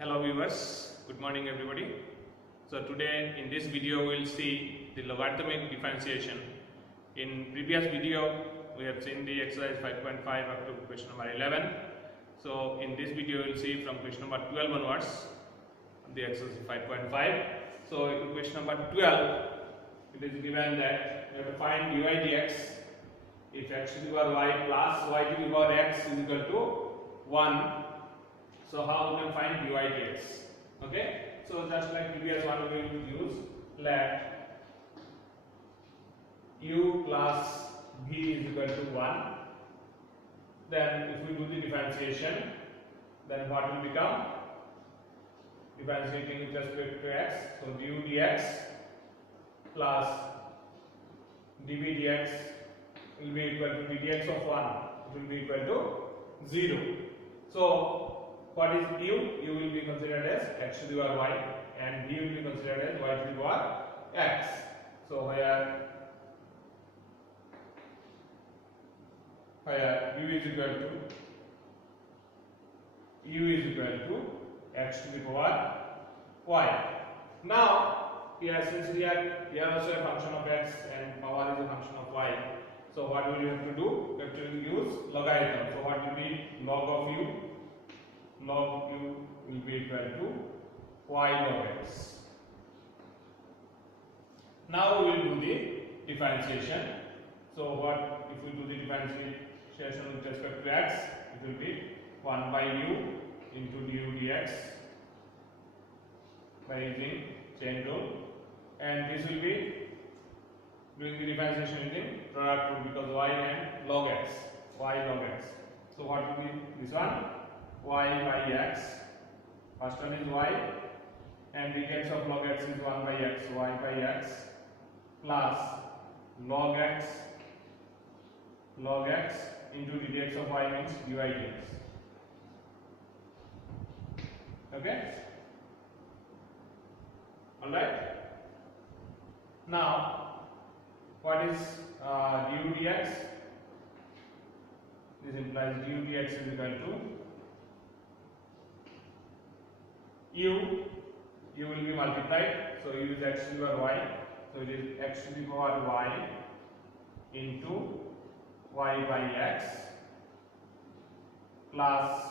Hello viewers, good morning everybody. So today in this video we will see the logarithmic differentiation. In previous video we have seen the exercise 5.5 up to question number 11. So in this video we will see from question number 12 onwards the exercise 5.5. So in question number 12 it is given that we have to find dy dx if x to the power y plus y to the power x is equal to 1. So how we can find dy dx? Okay, so just like previous one we will use let u plus v is equal to 1. Then if we do the differentiation, then what will become? Differentiating with respect to x, so du dx plus dv dx will be equal to dx of 1, it will be equal to 0. So what is u? U will be considered as x to the power y and v will be considered as y to the power x. So where u is equal to x to the power y. Now here since here also a function of x and power is a function of y. So what will you have to do? You have to use logarithm. So what will be log of u? Log u will be equal to y log x. Now we will do the differentiation. So what if we do the differentiation with respect to x? It will be 1 by u into du dx by using chain rule, and this will be doing the differentiation using product rule because y and log x, y log x. So what will be this one? Y by x, first one is y and dx of log x is 1 by x, y by x plus log x into dx of y means dy dx. Okay, alright. Now what is du dx? This implies du dx is equal to u will be multiplied, so u is x to the power y, so it is x to the power y into y by x plus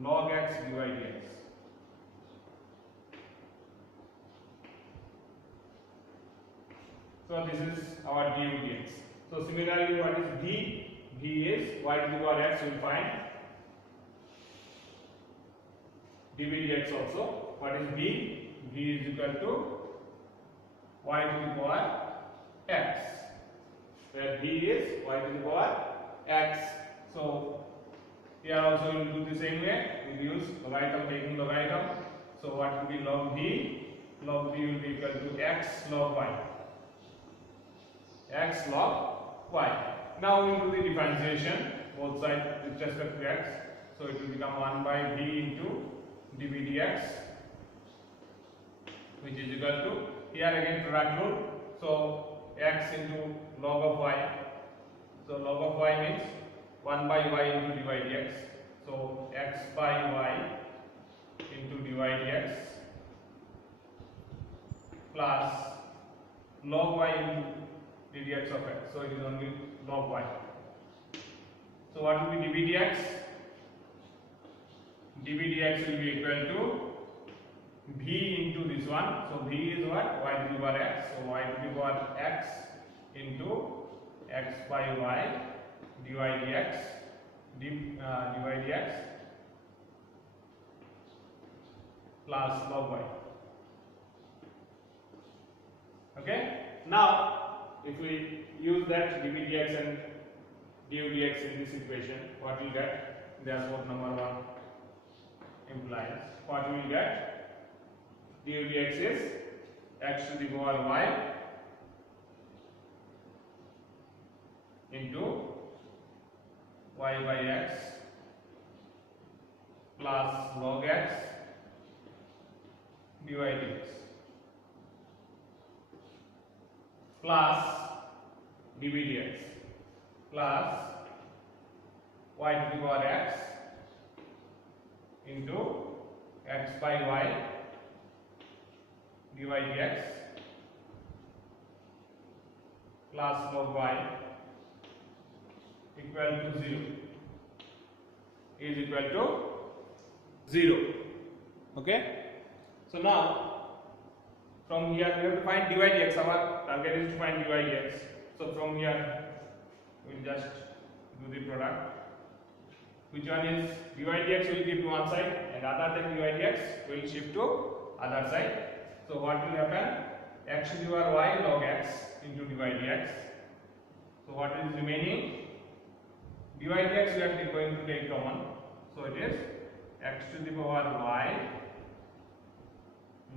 log x dy dx. So this is our du dx. So similarly what is v? V is y to the power x, we will find dv dx also. What is v? V is equal to y to the power x, where v is y to the power x. So here also we will do the same way. We will use logarithm, taking logarithm. So what will be log v? Log v will be equal to x log y. X log y. Now we will do the differentiation both sides with respect to x. So it will become 1 by v into dv dx, which is equal to, here again product rule, so x into log of y. So log of y means 1 by y into dy dx. So x by y into dy dx plus log y into dx of x. So it is only log y. So what will be dv dx? dv dx will be equal to v into this one. So v is what? Y to the power x. So y to the power x into x by y dy dx dy dx plus log y. Okay. Now if we use that dv dx and du dx in this equation, what we will get? Therefore number 1 implies what we will get? Du dx is x to the power y into y by x plus log x dy dx plus dv dx plus y to the power x into x by y dy dx plus log y equal to 0 is equal to 0. Okay, so now from here we have to find dy dx. Our target is to find dy dx. So from here we will just do the product. Which one is dy dx will keep to one side and other than dy dx will shift to other side. So what will happen? X to the power y log x into dy dx. So what is remaining? Dy dx we are going to take common. So it is x to the power y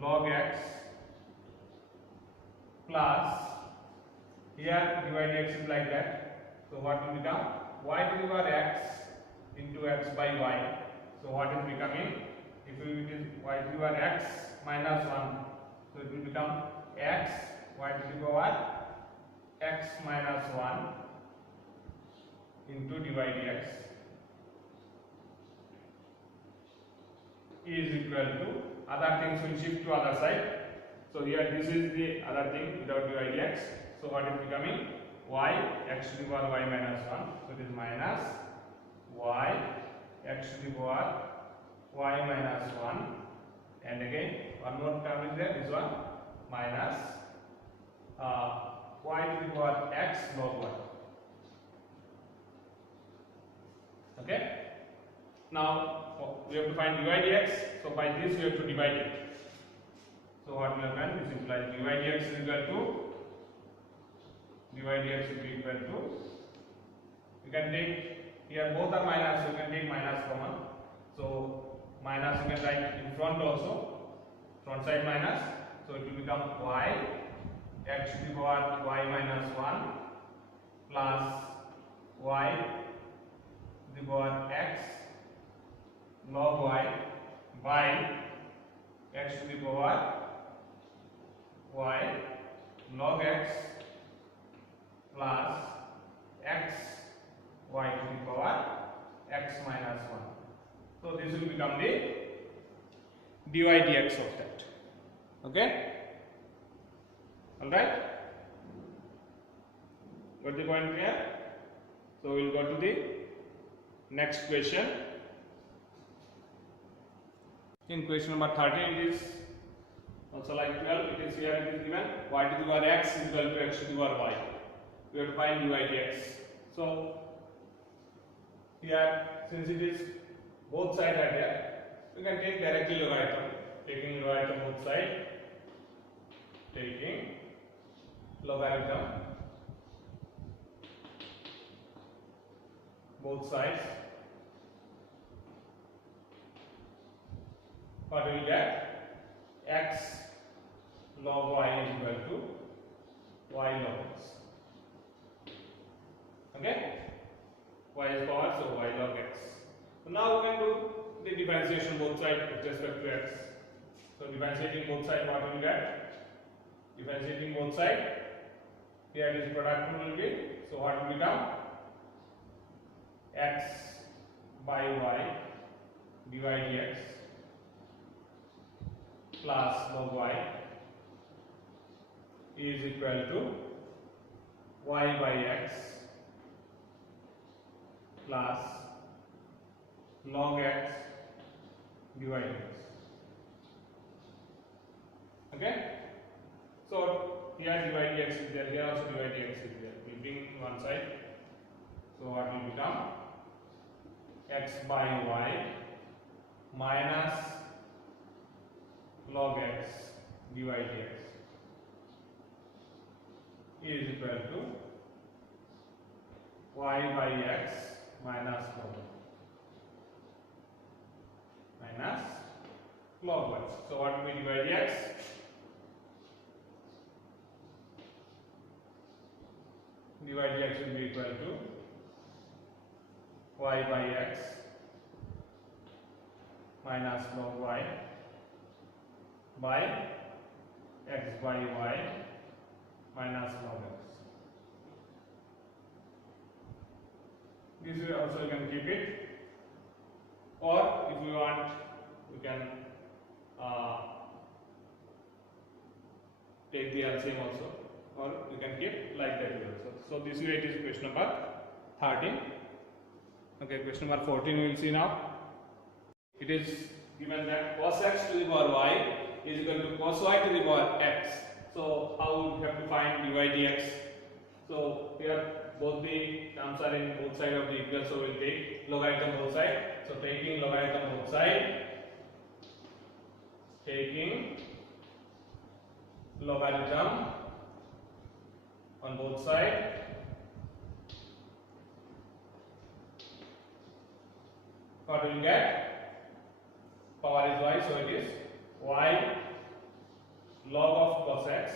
log x plus, here dy dx is like that. So what will become? Y to the power x into x by y. So what is becoming? If it is y to the power x minus 1, so it will become x y to the power x minus 1 into dy dx is equal to, other things will shift to other side. So here this is the other thing without dy dx. So what is becoming? Y x to the power y minus 1. So it is minus y x to the power y minus 1, and again one more term is there, this one minus y to the power x log 1. Okay, now we have to find dy dx. So by this we have to divide it. So what will happen? This implies dy dx is equal to, dy dx will be equal to, you can take, here both are minus, so you can take minus common. So minus you can write in front also, front side minus. So it will become y x to the power y minus 1 plus y to the power x log y by x to the power y log x plus x y to the power x minus 1. So this will become the dy dx of that. Okay, all right, got the point clear? So we will go to the next question. In question number 13 it is also like 12. It is here, it is given y to the power x is equal to x to the power y. We have to find dy dx. So here, since it is both sides are there, we can take directly logarithm. Taking logarithm both sides, taking logarithm both sides, what we will get? X log y is equal to y log x. Okay, y is power, so y log x. So now we can do the differentiation both sides with respect to x. So differentiating both sides, what we will get? Differentiating both sides, here this product will be, so what will become? X by y dy dx plus log y is equal to y by x plus log x dy dx. Okay, so here dy dx is there, here also dy dx is there. We bring one side, so what will become? X by y minus log x dy dx is equal to y by x minus log y. So what will be dy dx? Dy dx will be equal to y by x minus log y by x by y minus log x. This way also you can keep it, or if you want, you can take the LCM also, or you can keep like that also. So this way it is question number 13. Okay, question number 14 we will see now. It is given that cos x to the power y is equal to cos y to the power x. So how we have to find dy dx? So here both the terms are in both sides of the equation, so we will take logarithm both sides. So taking logarithm both sides, taking logarithm on both sides, what we will get? Power is y, so it is y log of cos x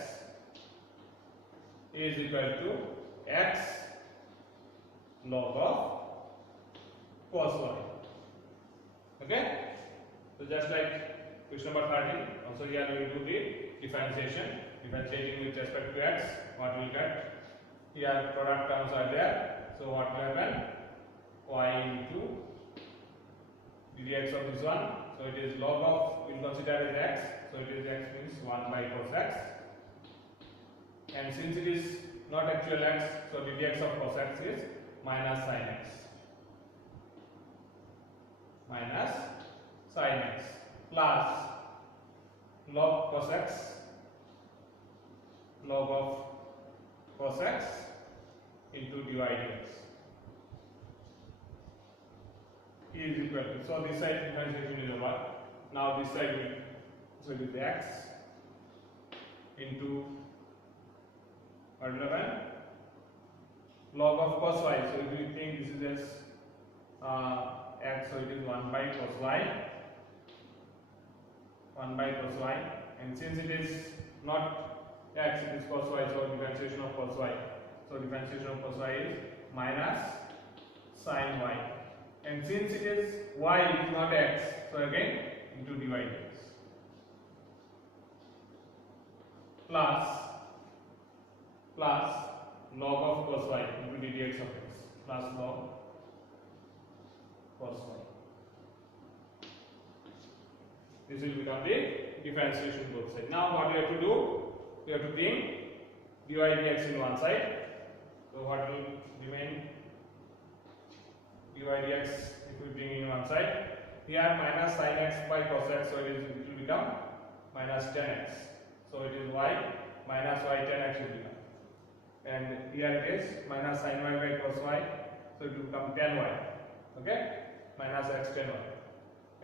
is equal to x log of cos y. Okay, so just like question number 13, also here we will do the differentiating with respect to x. What we will get? Here product terms are there, so what will happen? Y into dx of this one, so it is log of, we will consider as x, so it is x means 1 by cos x, and since it is not actual x, so dx of cos x is minus sin x, plus log cos x, log of cos x into dy dx is equal to, so this side differentiation is over. Now this side will, so it is x into what will happen? Log of cos y. So if you think this is as x, so it is 1 by cos y, and since it is not x, it is cos y, so differentiation of cos y. So differentiation of cos y is minus sin y. And since it is y, it is not x, so again into dy dx plus log of cos y into dx of x plus log cos y. This will become the differentiation both sides. Now what we have to do? We have to bring dy dx in one side. So what will remain? Dy dx if we bring in one side. Here minus sin x by cos x, so it will become minus 10x. So it is y minus y 10x will become. And here it is minus sin y by cos y, so it will become 10y. Okay, minus x 10y.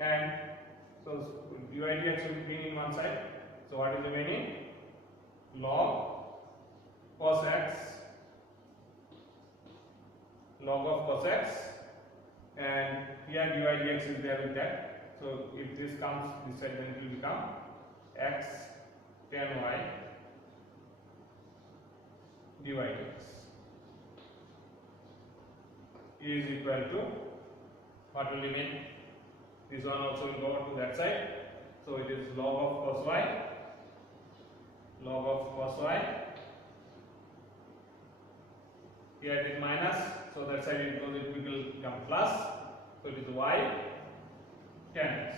And so dy dx will be in one side. So what is remaining? Log cos x, log of cos x, and here dy dx is there with that. So if this comes this side, then it will become x 10y dy dx is equal to, what will remain? This one also will go to that side. So it is log of cos y, here it is minus, so that side it goes, it will become plus, so it is y 10x,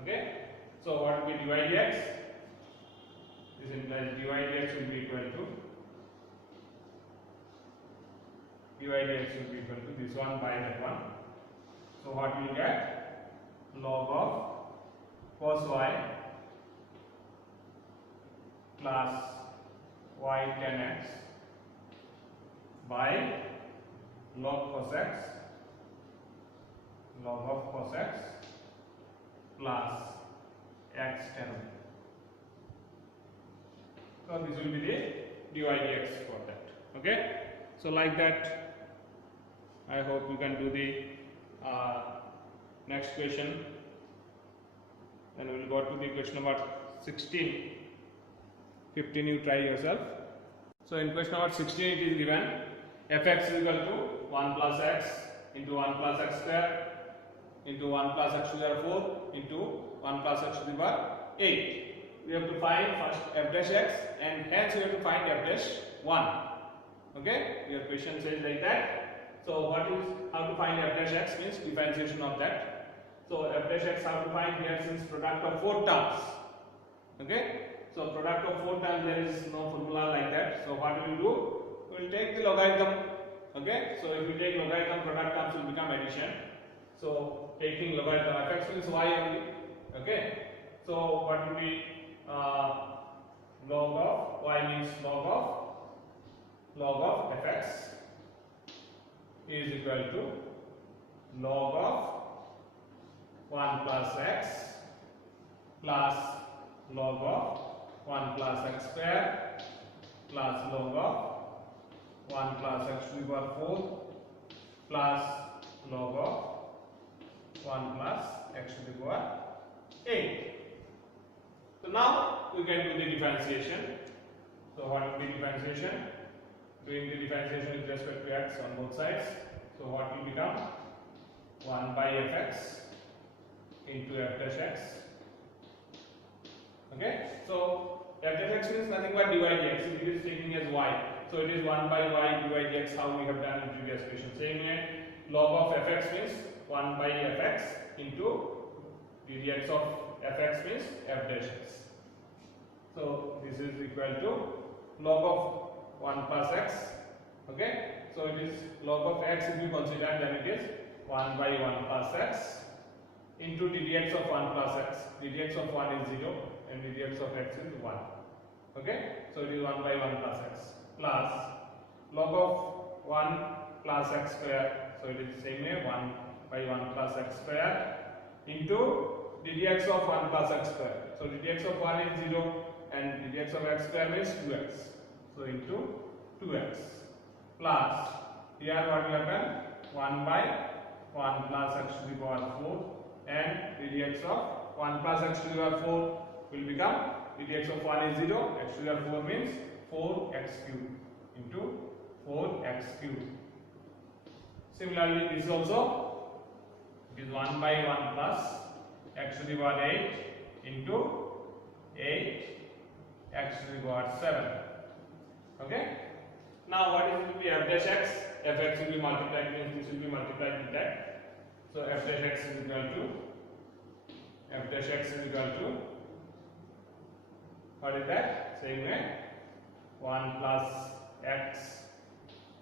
okay. So what will be dy dx? This implies dy dx will be equal to this one by that one. So what we will get? Log of cos y plus y 10x by log cos x, log of cos x plus x 10. So this will be the dy dx for that. Okay. So like that, I hope you can do the next question. Then we will go to the question number 16. 15 you try yourself. So in question number 16 it is given fx is equal to 1 plus x into 1 plus x square into 1 plus x to the power 4 into 1 plus x to the power 8. We have to find first f dash x, and hence we have to find f dash 1. Okay, your question says like that. So what is, how to find f dash x means differentiation of that. So f dash x how to find here, since product of 4 terms. Okay, so product of 4 terms, there is no formula like that. So what we will do, we will take the logarithm. Okay, so if we take logarithm, product terms will become addition. So taking logarithm, fx means y only. Okay, so what will be log of y means log of fx is equal to log of 1 plus x plus log of 1 plus x square plus log of 1 plus x to the power 4 plus log of 1 plus x to the power 8. So now we can do the differentiation. So what will be differentiation? Doing the differentiation with respect to x on both sides. So what will become 1 by fx into f dash x. Okay, so f dash x means nothing but dy dx. It is taking as y. So it is 1 by y dy dx, how we have done in previous question. Same way, log of fx means 1 by fx into dx of fx means f dash x. So this is equal to log of 1 plus x. Okay, so it is log of x, if you consider, then it is 1 by 1 plus x into ddx of 1 plus x. ddx of 1 is 0 and ddx of x is 1. Okay, so it is 1 by 1 plus x plus log of 1 plus x square. So it is the same way, 1 by 1 plus x square into ddx of 1 plus x square. So ddx of 1 is 0 and ddx of x square means 2x. So into 2x plus here what we have done, 1 by 1 plus x to the power 4 and ddx of 1 plus x to the power 4 will become ddx of 1 is 0, x to the power 4 means 4x cube into 4x cube. Similarly, this also is 1 by 1 plus x to the power 8 into 8 x to the power 7. Okay. Now what is will be f dash x? Fx will be multiplied, means this will be multiplied with that. So f dash x is equal to what is that? Same way, 1 plus x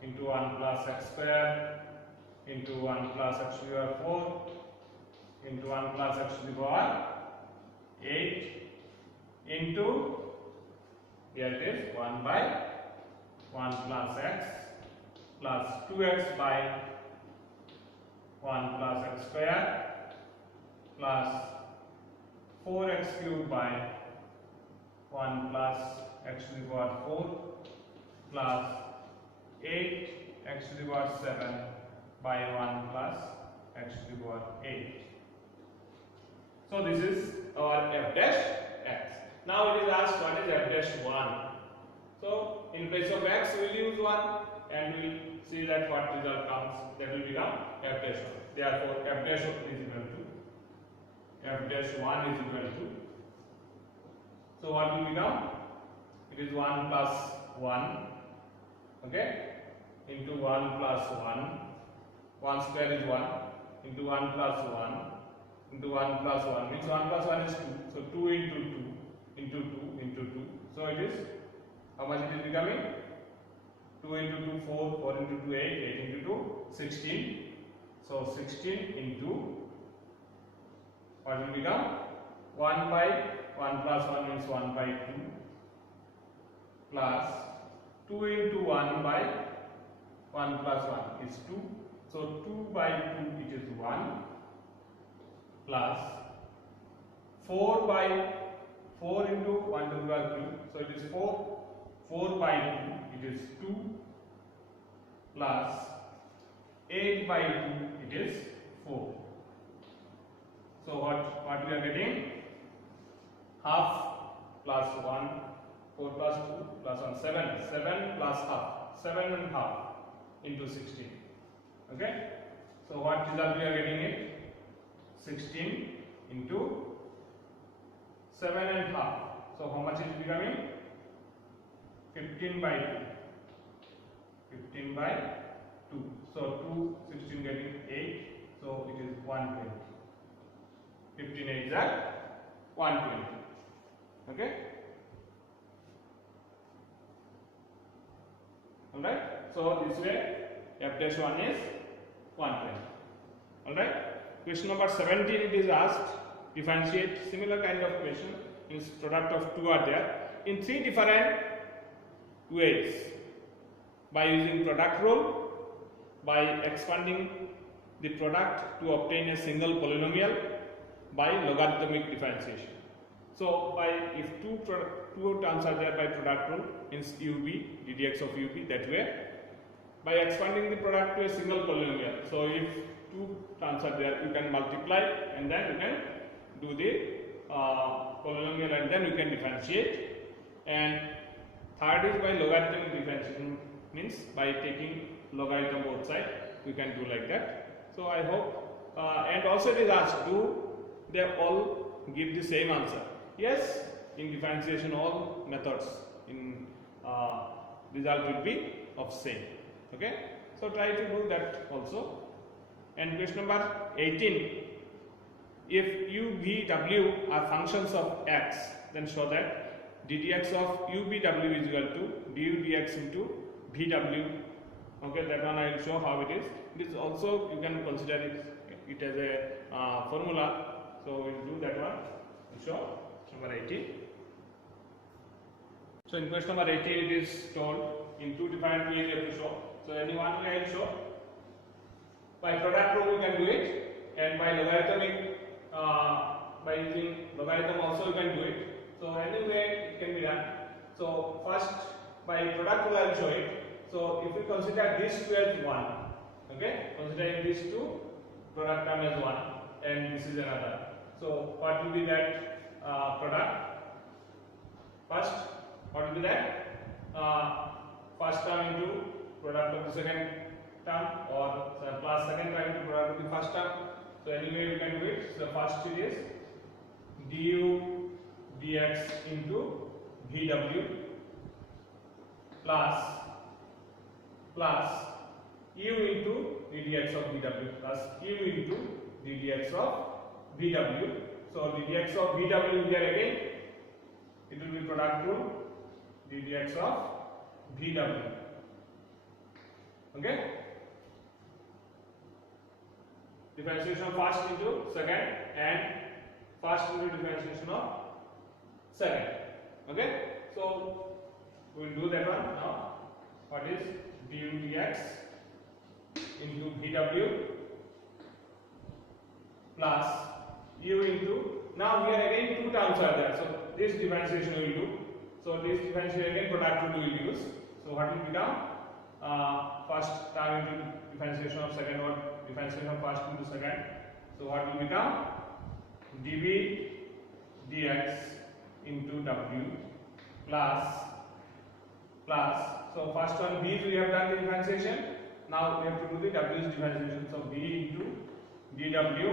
into 1 plus x square into 1 plus x to the power 4 into 1 plus x to the power 8 into, here it is, 1 by 1 plus x plus 2x by 1 plus x square plus 4x cube by 1 plus x to the power 4 plus 8 x to the power 7 by 1 plus x to the power 8. So this is our f dash x. Now it is asked what is f dash 1. So in place of x we will use 1 and we will see that what result comes, that will become f dash 1. Therefore f dash 1 is equal to so what will become? It is 1 plus 1, okay, into 1 plus 1, 1 square is 1, into 1 plus 1, into 1 plus 1, means 1 plus 1 is 2, so 2 into 2, into 2, into 2, so it is, how much it is becoming? 2 into 2, 4, 4 into 2, 8, 8 into 2, 16, so 16 into, what will become? 1 by 1 plus 1 means 1 by 2 plus 2 into 1 by 1 plus 1 is 2. So 2 by 2 it is 1 plus 4 by 4 into 1 to the power 2. So it is 4. 4 by 2 it is 2 plus 8 by 2 it is 4. So what we are getting? Half plus 1, 4 plus 2 plus 1, 7. 7 plus half, 7 and half into 16. Okay? So what result we are getting it? 16 into 7 and half. So how much is it becoming? 15 by 2. 15 by 2. So 2, 16 getting 8. So it is 120. 15 8 are 120. Okay. Alright. So this way f dash 1 is 120. Alright. Question number 17, it is asked differentiate similar kind of question. Means product of two are there in three different ways: by using product rule, by expanding the product to obtain a single polynomial, by logarithmic differentiation. So by if two terms are there by product rule, means ub ddx of ub, that way. By expanding the product to a single polynomial, so if two terms are there, you can multiply and then you can do the polynomial and then you can differentiate. And third is by logarithmic differentiation, means by taking logarithm both sides, we can do like that. So I hope, and also it is asked, do they all give the same answer? Yes, in differentiation all methods in result will be of same. Okay, so try to do that also. And question number 18, if u, v, w are functions of x, then show that ddx of u, v, w is equal to du dx into vw. Okay, that one I will show how it is. It is also, you can consider it as a formula. So we will do that one. We'll show number 18. So in question number 18, it is told in two different ways you have to show. So any one way I will show. By product rule we can do it, and by logarithmic, by using logarithm also you can do it. So any way it can be done. So first by product rule I will show it. So if we consider these two as 1, okay, considering these two product term as 1 and this is another. So what will be that product? First, what will be that? First term into product of the second term, or plus second term into product of the first term. So anyway you can do it. So first it is du dx into vw plus u into ddx of vw plus u into ddx of vw. So ddx of vw here again it will be product rule ddx of vw. Okay, differentiation of first into second and first into differentiation of second. Okay, so we will do that one now. What is du dx into vw plus u into, now here again two terms are there, so this differentiation we will do. So this differentiation again product rule we will use. So what will become first term into differentiation of second, or differentiation of first into second. So what will become dv dx into w plus so first one v we have done the differentiation, now we have to do the w's differentiation. So v into dw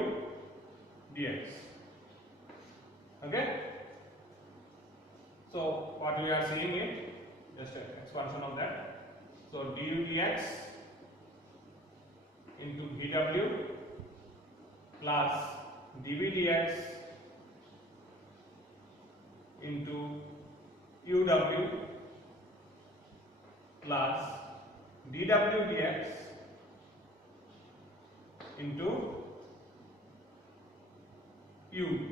dx. Okay, so what we are seeing is just an expansion of that. So du dx into vw plus dv dx into uw plus dw dx into uv.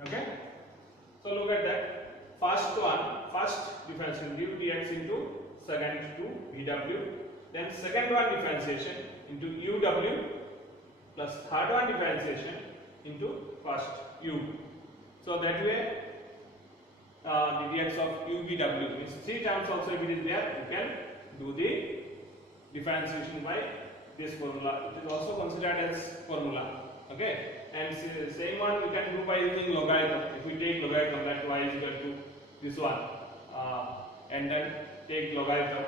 Okay, so look at that. First one, first differentiation du dx into second to vw, then second one differentiation into uw plus third one differentiation into first u. So that way the dx of uvw means three terms also if it is there, you can do the differentiation by this formula. It is also considered as formula. Okay, and same one we can do by using logarithm. If we take logarithm, that y is equal to this one, and then take logarithm.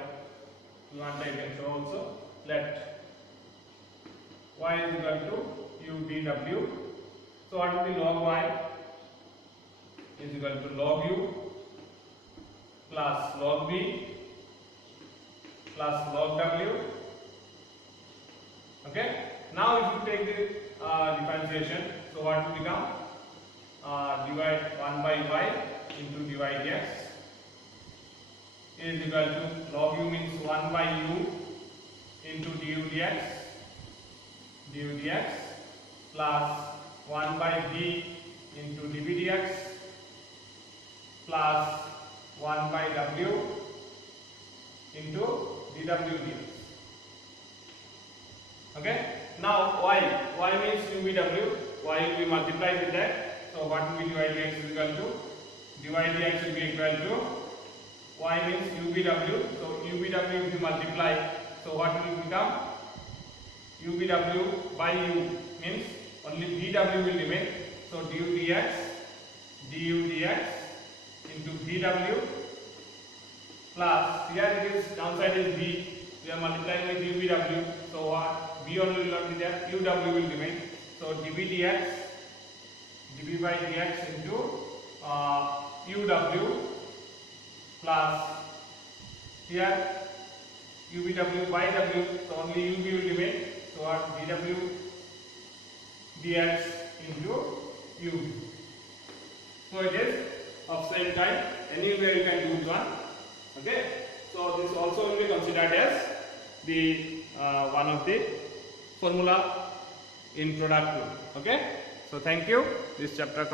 One time can show also. Let y is equal to u dw. So what will be log y is equal to log u plus log v plus log w Okay. Now if you take the differentiation, so what will become? Divide 1 by y into dy dx is equal to log u means 1 by u into du dx plus 1 by v into dv dx plus 1 by w into dw dx. Okay. Now y means ubw, y will be multiplied with that. So what will be dy dx is equal to? Dy dx will be equal to y means ubw. So ubw will be multiplied. So what will become? ubw by u means only vw will remain. So du dx into vw plus here it is downside is v. We are multiplying with ubw. So what? V only will not be there. uw will remain. So dv by dx into uw plus here ubw by w. So only ub will remain. So what? dw dx into ub. So it is of same type. Anywhere you can use one. Okay. So this also will be considered as the one of the formula in product rule. Okay. So thank you. This chapter